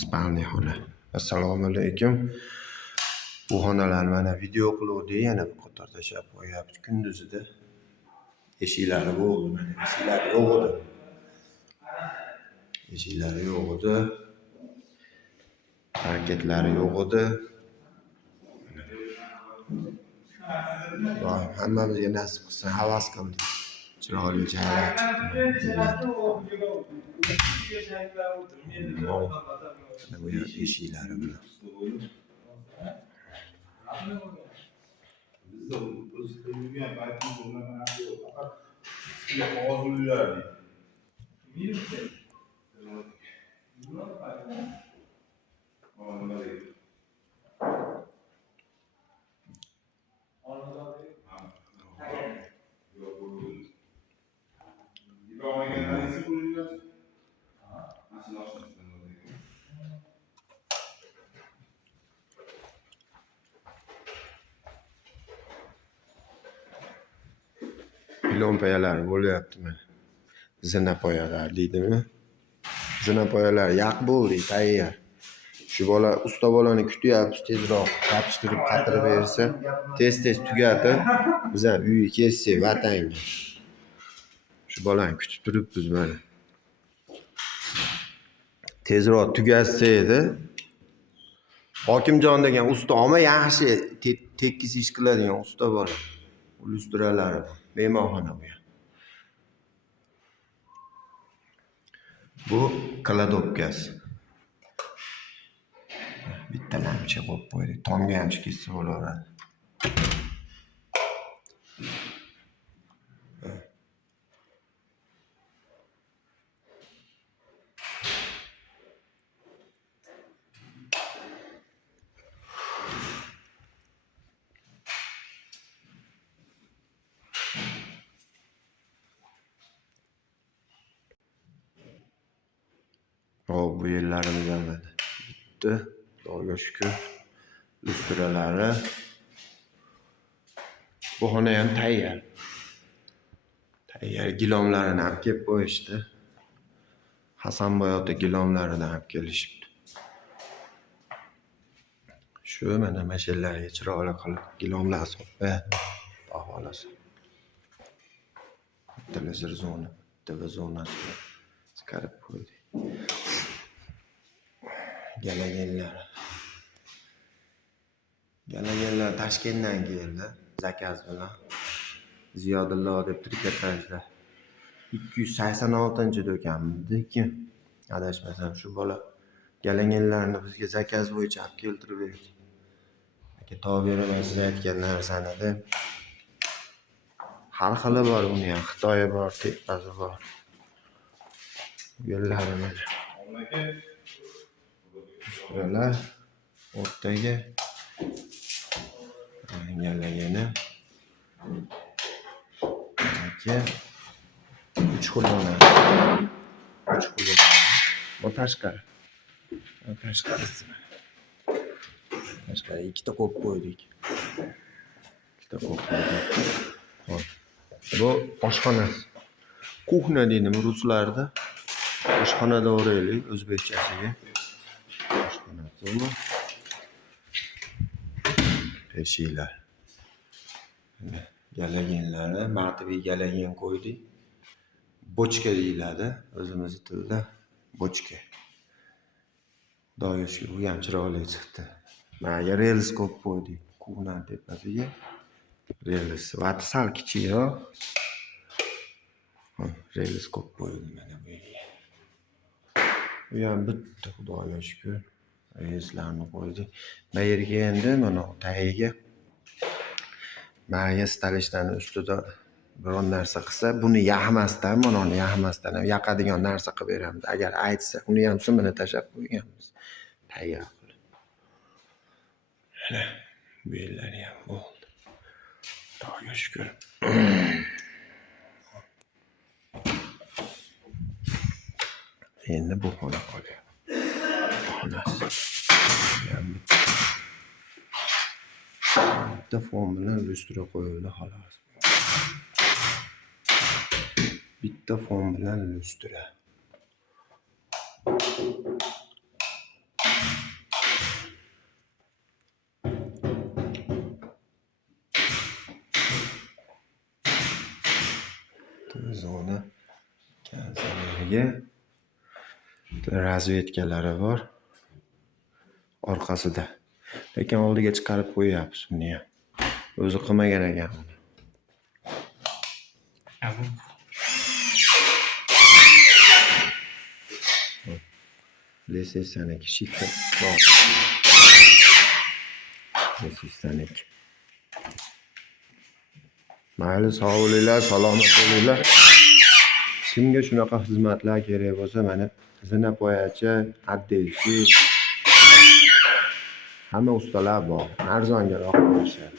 Spalni xona. Assalomu alaykum. Bu xonalarni mana video qiluvdik, yana bir qator tashlab qo'yapti kunduzida. Eshiklari bo'ldi, mana eshiklari yo'q edi. Eshiklari yo'q edi. Parketlari yo'q edi. Voy, hammamizga nasib qilsin, havas qildik. Chiroyli joylar chiqdi. Mana bu yer eshiklari bilan. Pilon-poyalar bo'lyapti mana. Zinapoyalar deydimi? Zinapoyalar yaq bo'ldi, tayyor. Shu bola, usta bolani kutyapmiz, tezroq yopishtirib, qatirib bersa, tez tugatib, biz ham uyga kelsak vatanga. Shu bolani kutib turibmiz mana. Tezroq tugatsa edi. Hokimjon degan usta, ama yaxshi tekis ish qiladigan usta bola. Lustralari, mehmonxona bu. Bu kladopkasi. Bitta lamcha qo'yib qo'ydik. Tomga ham ketsa bo'laveradi. Bu yerlarimiz ham bitti. Xudoga shukr. Lustralari. Bu xona ham tayyor. Tayyor gilomlarini ham kelib qo'yishdi. Hasanboyota gilomlarini ham kelishibdi. Shu mana mashinlarga chiroyli qilib gilomlar solib baholasa. Televizor zona, TV zonasiga chiqarib qo'ydik. Galagenlar Toshkentdan keldi, zakaz bilan. Ziyodullo deb trikotajda 286-do'konmizda adashmasam shu bola galagenlarni bizga zakaz bo'yicha olib keltirib berdi. Aka tov beraman siz aytgan narsani deb. Har xili bor uni ham, Xitoyi bor, tepasi bor. Yo'llarimiz. Ustralar o'rtaga galageni. Aka 3 xilona. Bu tashqari. Tashqari ikkita qo'yib qo'ydik. Bu oshxonasi. Kuxna deydimi ruslarda. Oshxonada o'raylik o'zbekchasiga. Oshxonasi bu. Eshiklar. Galagenlari, matviy galagen qo'ydik. Bochka deyiladi o'zimiz tilda. Bochka. Doyushki bu ham chiroyli chiqdi. Mana rels qo'yib qo'ydik. Kuxna tepasiga. Rels. Vati sal kichikroq. Rels qo'yib qo'ydim mana bu yerga. Bu ham bitta, Xudoga shukr. Relslarni qo'ydik. Bu yerga endi mana tagiga Maya stalishdan ustida biron narsa qilsa, buni yaxmasdan, mana uni yaxmasdan ham yoqadigan narsa qilib beramiz. Agar aytsa, uni ham simini tashab qo'yganmiz. Tayyor qilib. Mana bu yerlari ham bo'ldi. Xudoga shukr. Endi bu xona qolgan. Xonasi. bitta fon bilan lustra qo'yildi xolos. Bitta fon bilan lustra. Zona kanzalariga razvedkalari bor orqasida. Lekin oldiga chiqarib qo'yapmiz buni ham. O'zi qilmagan ekan buni. Lesessaniki shifr bor. Lesessaniki. Mayli, sog' bo'linglar, salomat bo'linglar. Kimga shunaqa xizmatlar kerak bo'lsa, mana zinapoyachi, addelchi hamma ustalar bor. Arzongaroq bo'lishadi.